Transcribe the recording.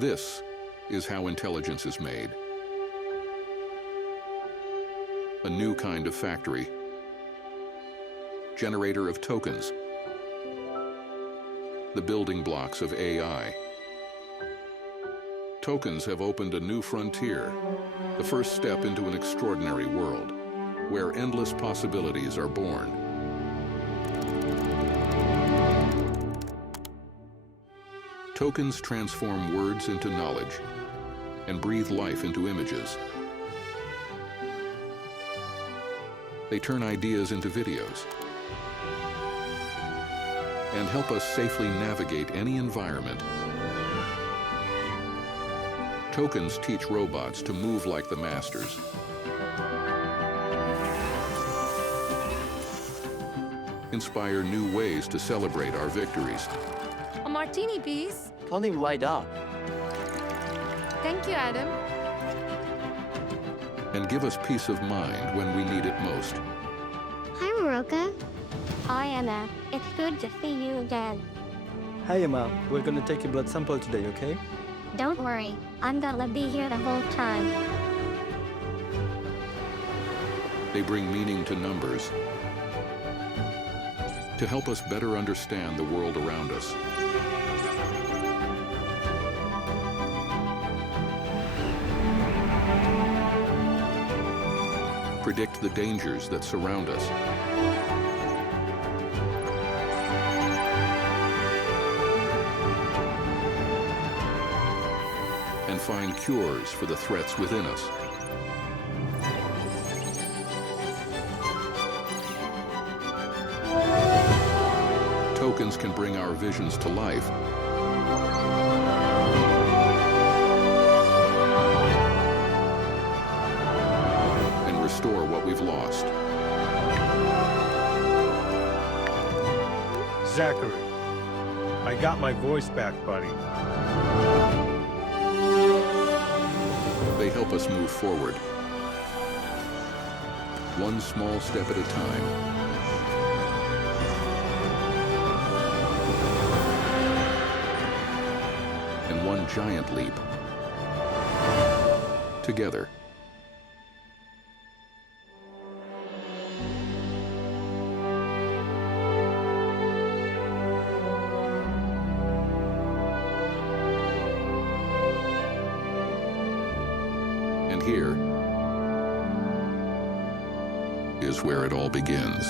This is how intelligence is made. A new kind of factory. Generator of tokens. The building blocks of AI. Tokens have opened a new frontier, the first step into an extraordinary world, where endless possibilities are born. Tokens transform words into knowledge and breathe life into images. They turn ideas into videos and help us safely navigate any environment. Tokens teach robots to move like the masters. Inspire new ways to celebrate our victories. A martini, please. Coming right up. Thank you, Adam. And give us peace of mind when we need it most. Hi, Maroka. Hi, Anna. It's good to see you again. Hi, Emma. We're gonna take your blood sample today, okay? Don't worry. I'm gonna be here the whole time. They bring meaning to numbers to help us better understand the world around us. Predict the dangers that surround us. And find cures for the threats within us. Tokens can bring our visions to life. And restore what we've lost. Zachary, I got my voice back, buddy. They help us move forward, one small step at a time. And one giant leap together. And here is where it all begins.